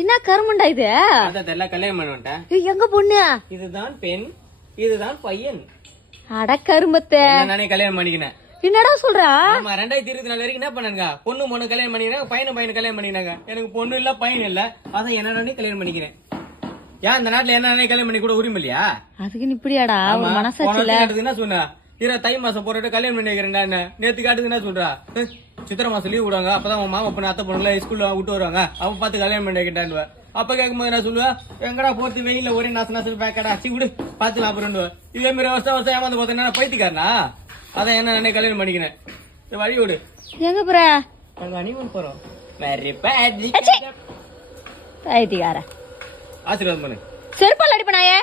என்ன கருமண்டா இது? அதெல்லாம் கல்யாணம் பண்ணுவேன்டா. எங்க பொண்ணு? இதுதான் பெண், இதுதான் பையன். அட கருமத்தை நானே கல்யாணம் பண்ணிக்கினேன். என்னடா சொல்றா? 2024 வரைக்கும் என்ன பண்ணாங்க? பொண்ணு கல்யாணம் பண்ணிக்கிறாங்க, பையன் கல்யாணம் பண்ணிக்கிறாங்க. எனக்கு பொண்ணு இல்ல பையன் இல்ல, அதான் என்ன நானே கல்யாணம் பண்ணிக்கிறேன். ஏன் இந்த நாட்டுல என்ன நானே கல்யாணம் பண்ணி கூட உரிமை இல்லையா? அதுக்கு இப்படியாடா ஒரு மனசாட்சியில என்ன சொன்னா? தை மாசம் போறட்டு கல்யாணம் பண்ணி வைக்கிறேன்டா. நேத்து காட்டுது என்ன சொல்றா? சித்திரை மாசம் லீவ் விடுவாங்க, அப்பதான் உன் மாமா பொண்ணு அத்தை பொண்ணுல ஸ்கூல்ல விட்டு வருவாங்க, அவன் பார்த்து கல்யாணம் பண்ணி வைக்கிட்டான். அப்ப கேட்கும்போது என்ன சொல்லுவா? எங்கடா போட்டு வெயில ஒரே நாசம் பேக்கடா அச்சி விடு பாத்துலாம் அப்புறம். இதே மாதிரி வருஷம் ஏமாந்து பார்த்தா பைத்திக்காரனா? அதான் என்ன நானே கல்யாணம் பண்ணிக்கிறேன். வழி விடு. எங்க போற? அனிமன் போறோம். பைத்தியக்கார ஆசீர்வாதம் பண்ணு. செருப்பால் அடிப்பனாயே.